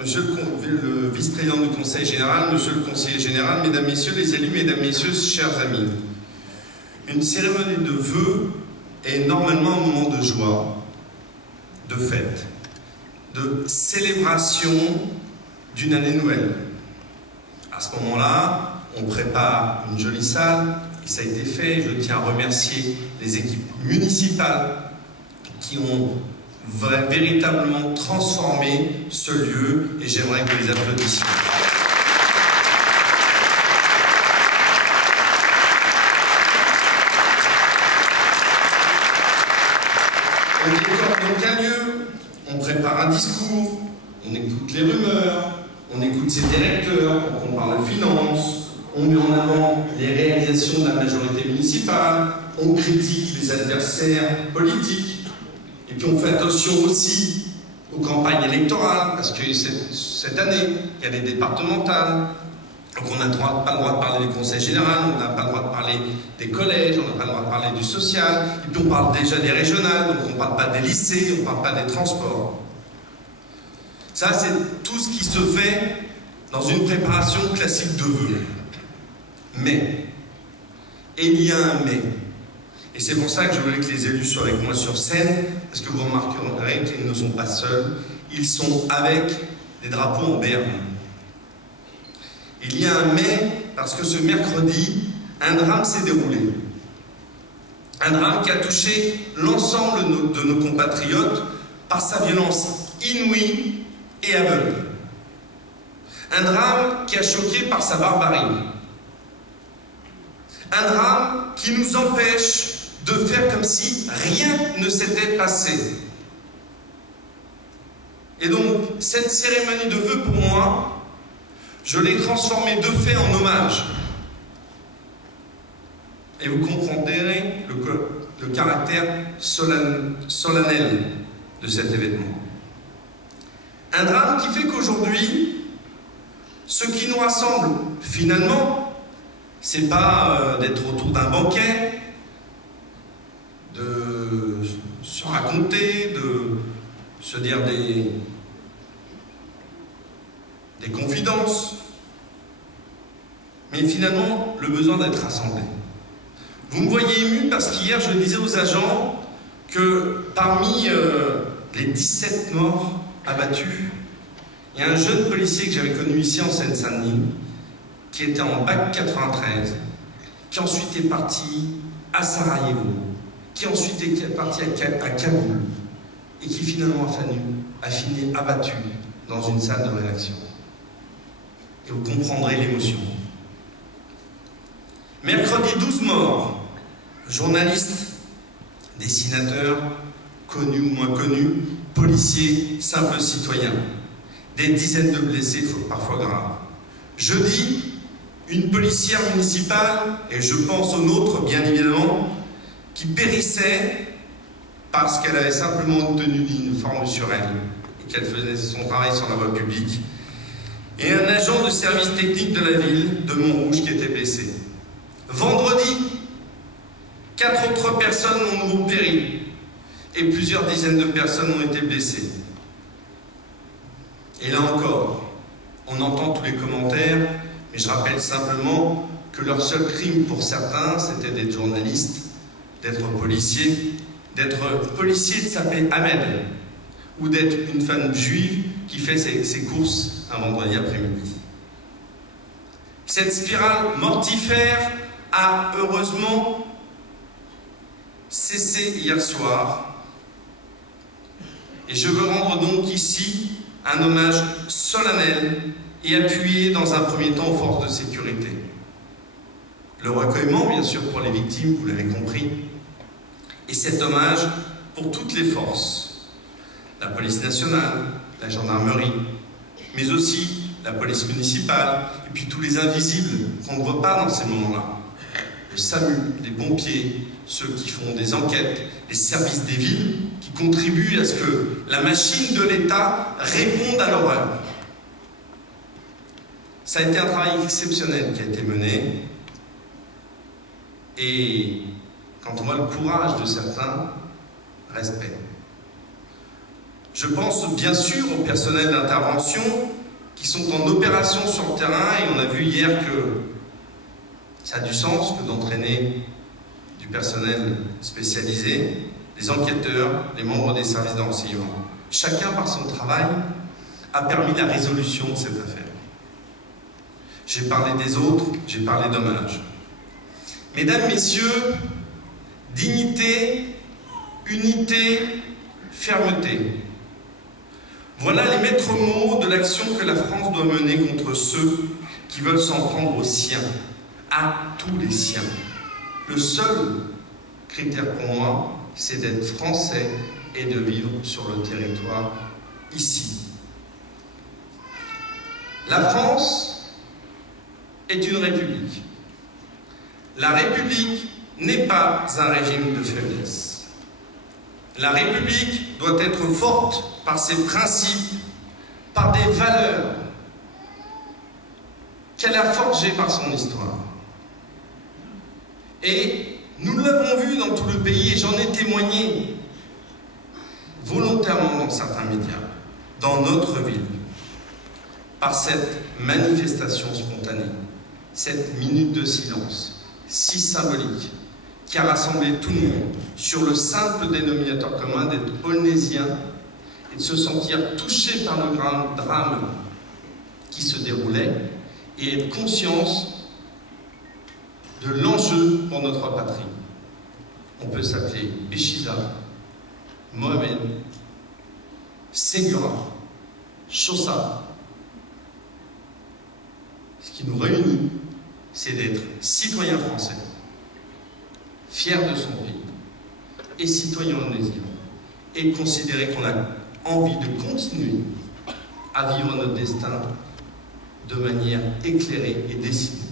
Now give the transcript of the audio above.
Monsieur le vice-président du Conseil général, monsieur le conseiller général, mesdames, messieurs les élus, mesdames, messieurs, chers amis. Une cérémonie de vœux est normalement un moment de joie, de fête, de célébration d'une année nouvelle. À ce moment-là, on prépare une jolie salle, et ça a été fait. Je tiens à remercier les équipes municipales qui ont véritablement transformé ce lieu, et j'aimerais que vous les applaudissiez. On décore donc un lieu, on prépare un discours, on écoute les rumeurs, on écoute ses directeurs quand on parle de finances, on met en avant les réalisations de la majorité municipale, on critique les adversaires politiques, et puis on fait attention aussi aux campagnes électorales, parce que cette année, il y a les départementales, donc on n'a pas le droit de parler du conseil général, on n'a pas le droit de parler des collèges, on n'a pas le droit de parler du social, et puis on parle déjà des régionales, donc on ne parle pas des lycées, on ne parle pas des transports. Ça, c'est tout ce qui se fait dans une préparation classique de vœux. Mais, et il y a un mais. Et c'est pour ça que je voulais que les élus soient avec moi sur scène, parce que vous remarquerez qu'ils ne sont pas seuls, ils sont avec des drapeaux en berne. Il y a un mais, parce que ce mercredi, un drame s'est déroulé. Un drame qui a touché l'ensemble de nos compatriotes par sa violence inouïe et aveugle. Un drame qui a choqué par sa barbarie. Un drame qui nous empêche de faire comme si rien ne s'était passé. Et donc, cette cérémonie de vœux, pour moi, je l'ai transformée de fait en hommage. Et vous comprendrez le caractère solennel de cet événement. Un drame qui fait qu'aujourd'hui, ce qui nous rassemble, finalement, c'est pas d'être autour d'un banquet, de se raconter, de se dire des confidences, mais finalement le besoin d'être rassemblés. Vous me voyez ému parce qu'hier je disais aux agents que parmi les 17 morts abattus, il y a un jeune policier que j'avais connu ici en Seine-Saint-Denis, qui était en bac 93, qui ensuite est parti à Sarajevo, qui ensuite est parti à Kaboul, et qui finalement a fini abattu dans une salle de rédaction. Et vous comprendrez l'émotion. Mercredi, 12 morts, journalistes, dessinateurs, connus ou moins connus, policiers, simples citoyens. Des dizaines de blessés, parfois graves. Jeudi, une policière municipale, et je pense aux nôtres bien évidemment, qui périssait parce qu'elle avait simplement obtenu l'uniforme sur elle et qu'elle faisait son travail sur la voie publique. Et un agent de service technique de la ville de Montrouge qui était blessé. Vendredi, 4 autres personnes ont nouveau péri et plusieurs dizaines de personnes ont été blessées. Et là encore, on entend tous les commentaires, mais je rappelle simplement que leur seul crime pour certains, c'était d'être journaliste, d'être policier, de s'appeler Ahmed, ou d'être une femme juive qui fait ses courses un vendredi après-midi. Cette spirale mortifère a heureusement cessé hier soir, et je veux rendre donc ici un hommage solennel et appuyé dans un premier temps aux forces de sécurité. Le recueillement, bien sûr, pour les victimes, vous l'avez compris, et cet hommage pour toutes les forces, la police nationale, la gendarmerie, mais aussi la police municipale, et puis tous les invisibles qu'on ne voit pas dans ces moments-là. Le SAMU, les pompiers, ceux qui font des enquêtes, les services des villes, qui contribuent à ce que la machine de l'État réponde à l'horreur. Ça a été un travail exceptionnel qui a été mené, et quand on voit le courage de certains, respect. Je pense bien sûr au personnel d'intervention qui sont en opération sur le terrain, et on a vu hier que ça a du sens que d'entraîner du personnel spécialisé, les enquêteurs, les membres des services de renseignement. Chacun, par son travail, a permis la résolution de cette affaire. J'ai parlé des autres, j'ai parlé d'hommages. Mesdames, Messieurs, dignité, unité, fermeté. Voilà les maîtres mots de l'action que la France doit mener contre ceux qui veulent s'en prendre aux siens, à tous les siens. Le seul critère pour moi, c'est d'être français et de vivre sur le territoire ici. La France est une république. La République n'est pas un régime de faiblesse. La République doit être forte par ses principes, par des valeurs qu'elle a forgées par son histoire. Et nous l'avons vu dans tout le pays, et j'en ai témoigné volontairement dans certains médias, dans notre ville, par cette manifestation spontanée, cette minute de silence, si symbolique, qui a rassemblé tout le monde sur le simple dénominateur commun d'être aulnésien et de se sentir touché par le drame qui se déroulait et être conscience de l'enjeu pour notre patrie. On peut s'appeler Béchiza, Mohamed, Ségura, Chossa. Ce qui nous réunit, c'est d'être citoyen français, fier de son pays, et citoyen aulnésien, et considérer qu'on a envie de continuer à vivre notre destin de manière éclairée et décidée.